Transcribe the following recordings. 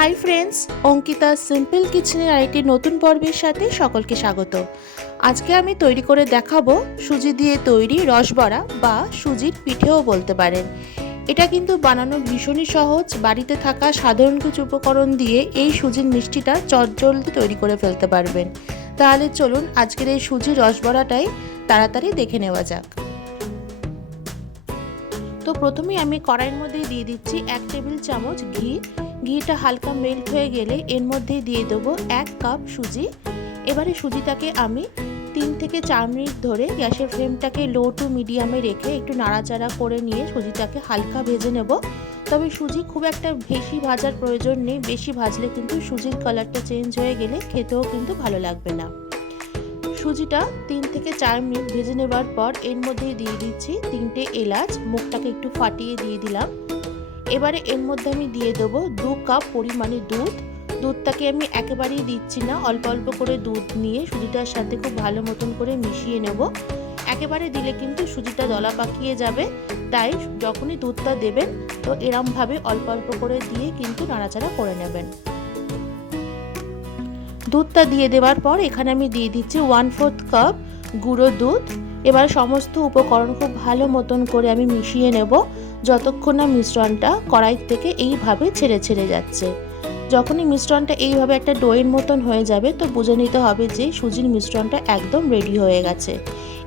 Hi friends, Ankita simple কিচেনের আরেকটি নতুন পর্বের সাথে সকলকে স্বাগত। আজকে আমি তৈরি করে দেখাবো সুজি দিয়ে তৈরি রসবড়া বা সুজির পিঠেও বলতে পারেন। এটা কিন্তু বানানো ভীষণই সহজ। বাড়িতে থাকা সাধারণ কিছু উপকরণ দিয়ে এই সুজির মিষ্টিটা চটজলদি তৈরি করে ফেলতে পারবেন। তাহলে চলুন আজকের এই সুজির রসবড়াটাই তাড়াতাড়ি দেখে নেওয়া যাক। তো প্রথমেই আমি কড়াইয়ের মধ্যে দিয়ে দিচ্ছি 1 টেবিল চামচ ঘি। ঘিটা হালকা মেল্ট হয়ে গেলে এর মধ্যে দিয়ে দেবো 1 কাপ সুজি। এবারে সুজিটাকে আমি 3 থেকে 4 মিনিট ধরে গ্যাসের ফ্লেমটাকে লো টু মিডিয়ামে রেখে একটু নাড়াচাড়া করে নিয়ে সুজিটাকে হালকা ভেজে নেব। তবে সুজি খুব একটা বেশি ভাজার প্রয়োজন নেই, বেশি ভাজলে কিন্তু সুজির কালারটা চেঞ্জ হয়ে গেলে খেতেও কিন্তু ভালো লাগবে না। সুজিটা 3 থেকে 4 মিনিট ভেজে নেবার পর এর মধ্যে দিয়ে দিচ্ছি 3টে এলাচ, মুখটাকে একটু ফাটিয়ে দিয়ে দিলাম। এবারে এর মধ্যে আমি দিয়ে দেবো 2 কাপ পরিমাণে দুধ। দুধটাকে আমি একেবারেই দিচ্ছি না, অল্প অল্প করে দুধ নিয়ে সুজিটার সাথে খুব ভালো মতন করে মিশিয়ে নেব। একেবারে দিলে কিন্তু সুজিটা দলা পাকিয়ে যাবে, তাই যখনই দুধটা দেবেন তো এরমভাবে অল্প অল্প করে দিয়ে কিন্তু নাড়াচাড়া করে নেবেন। দুধটা দিয়ে দেওয়ার পর এখানে আমি দিয়ে দিচ্ছি 1/4 কাপ গুঁড়ো দুধ। এবার সমস্ত উপকরণ খুব ভালো মতন করে আমি মিশিয়ে নেব যতক্ষণ না মিশ্রণটা কড়াই থেকে এইভাবে ছেড়ে ছেড়ে যাচ্ছে। যখনই মিশ্রণটা এইভাবে একটা ডোয়ের মতন হয়ে যাবে তো বুঝে নিতে হবে যে সুজির মিশ্রণটা একদম রেডি হয়ে গেছে।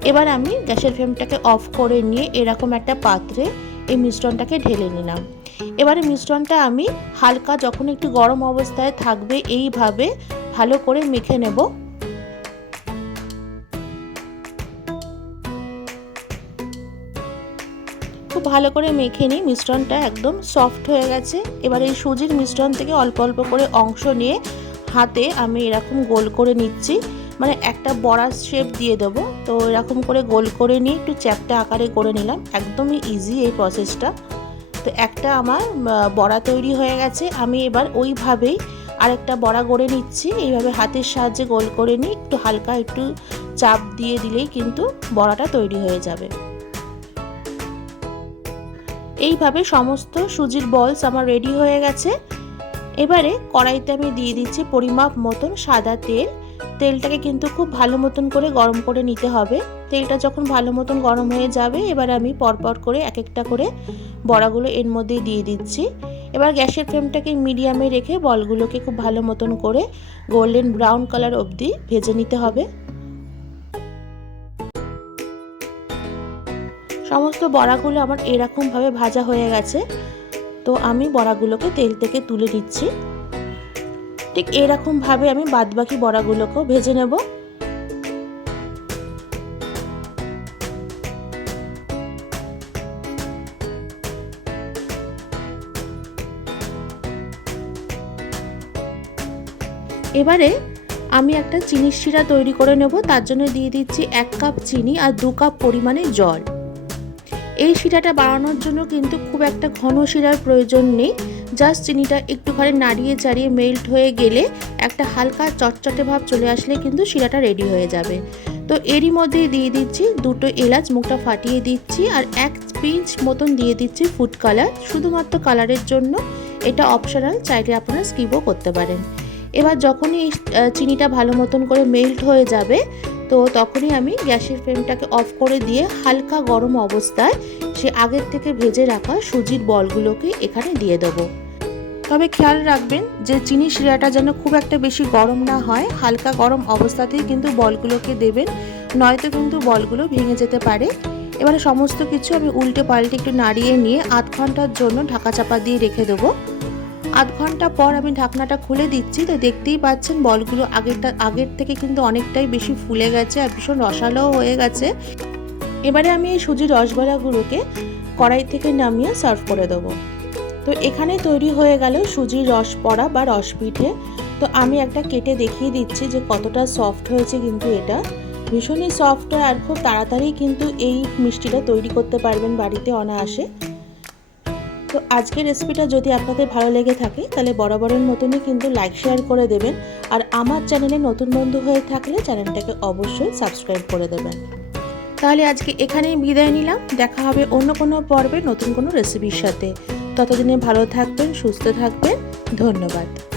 এবার আমি গ্যাসের ফ্লেমটাকে অফ করে নিয়ে এরকম একটা পাত্রে এই মিশ্রণটাকে ঢেলে নিলাম। এবারে মিশ্রণটা আমি হালকা যখন একটু গরম অবস্থায় থাকবে এইভাবে ভালো করে মেখে নেব। খুব ভালো করে মেখে নিই, মিশ্রণটা একদম সফট হয়ে গেছে। এবার এই সুজির মিশ্রণ থেকে অল্প অল্প করে অংশ নিয়ে হাতে আমি এরকম গোল করে নিচ্ছি, মানে একটা বড়ার শেপ দিয়ে দেবো। তো এরকম করে গোল করে নিয়ে একটু চ্যাপ্টা আকারে করে নিলাম। একদমই ইজি এই প্রসেসটা। তো একটা আমার বড়া তৈরি হয়ে গেছে। আমি এবার ওইভাবেই আরেকটা বড়া গড়ে নিচ্ছি। এইভাবে হাতের সাহায্যে গোল করে নিই, একটু হালকা একটু চাপ দিয়ে দিলেই কিন্তু বড়াটা তৈরি হয়ে যাবে। এইভাবে সমস্ত সুজির বলস আমার রেডি হয়ে গেছে। এবারে কড়াইতে আমি দিয়ে দিচ্ছি পরিমাপ মতন সাদা তেল। তেলটাকে কিন্তু খুব ভালো মতন করে গরম করে নিতে হবে। তেলটা যখন ভালো মতন গরম হয়ে যাবে এবার আমি পরপর করে এক একটা করে বড়াগুলো এর মধ্যে দিয়ে দিচ্ছি। এবার গ্যাসের ফ্লেমটাকে মিডিয়ামে রেখে বলগুলোকে খুব ভালো মতন করে গোল্ডেন ব্রাউন কালার অবধি ভেজে নিতে হবে। সমস্ত বড়াগুলো আমার এরকমভাবে ভাজা হয়ে গেছে। তো আমি বড়াগুলোকে তেল থেকে তুলে দিচ্ছি। ঠিক এরকমভাবে আমি বাদবাকি বড়াগুলোকেও ভেজে নেব। এবারে আমি একটা চিনির শিরা তৈরি করে নেব। তার জন্য দিয়ে দিচ্ছি 1 কাপ চিনি আর 2 কাপ পরিমাণে জল। এই শিরাটা বানানোর জন্য কিন্তু খুব একটা ঘন শিরার প্রয়োজন নেই। জাস্ট চিনিটা একটুখানি নাড়িয়ে চাড়িয়ে মেল্ট হয়ে গেলে একটা হালকা চটচটে ভাব চলে আসলে কিন্তু শিরাটা রেডি হয়ে যাবে। তো এরই মধ্যে দিয়ে দিচ্ছি 2টো এলাচ, মুখটা ফাটিয়ে দিচ্ছি, আর 1 পিঞ্চ মতন দিয়ে দিচ্ছি ফুড কালার, শুধুমাত্র কালারের জন্য। এটা অপশনাল, চাইলে আপনারা স্কিপও করতে পারেন। এবার যখনই চিনিটা ভালো মতন করে মেল্ট হয়ে যাবে তো তখনই আমি গ্যাসের ফ্লেমটাকে অফ করে দিয়ে হালকা গরম অবস্থায় সে আগের থেকে ভেজে রাখা সুজির বলগুলোকে এখানে দিয়ে দেবো। তবে খেয়াল রাখবেন যে চিনি শিরাটা যেন খুব একটা বেশি গরম না হয়, হালকা গরম অবস্থাতেই কিন্তু বলগুলোকে দেবেন, নয়তো কিন্তু বলগুলো ভেঙে যেতে পারে। এবারে সমস্ত কিছু আমি উল্টে পাল্টে একটু নাড়িয়ে নিয়ে 8 ঘন্টার জন্য ঢাকা চাপা দিয়ে রেখে দেবো। 8 ঘন্টা পর আমি ঢাকনাটা খুলে দিচ্ছি। তো দেখতেই পাচ্ছেন বলগুলো আগের থেকে কিন্তু অনেকটাই বেশি ফুলে গেছে আর ভীষণ রসালোও হয়ে গেছে। এবারে আমি এই সুজির রসবড়াগুলোকে কড়াই থেকে নামিয়ে সার্ভ করে দেবো। তো এখানে তৈরি হয়ে গেল সুজির রসবড়া বা রসপিঠে। তো আমি একটা কেটে দেখিয়ে দিচ্ছি যে কতটা সফট হয়েছে। কিন্তু এটা ভীষণই সফট হয় আর খুব তাড়াতাড়ি কিন্তু এই মিষ্টিটা তৈরি করতে পারবেন বাড়িতে অনায়াসে। তো আজকের রেসিপিটা যদি আপনাদের ভালো লেগে থাকে তাহলে বরাবরের মতনই কিন্তু লাইক শেয়ার করে দেবেন। আর আমার চ্যানেলে নতুন বন্ধু হয়ে থাকলে চ্যানেলটাকে অবশ্যই সাবস্ক্রাইব করে দেবেন। তাহলে আজকে এখানেই বিদায় নিলাম। দেখা হবে অন্য কোনো পর্বে নতুন কোনো রেসিপির সাথে। ততদিনে ভালো থাকবেন, সুস্থ থাকবেন। ধন্যবাদ।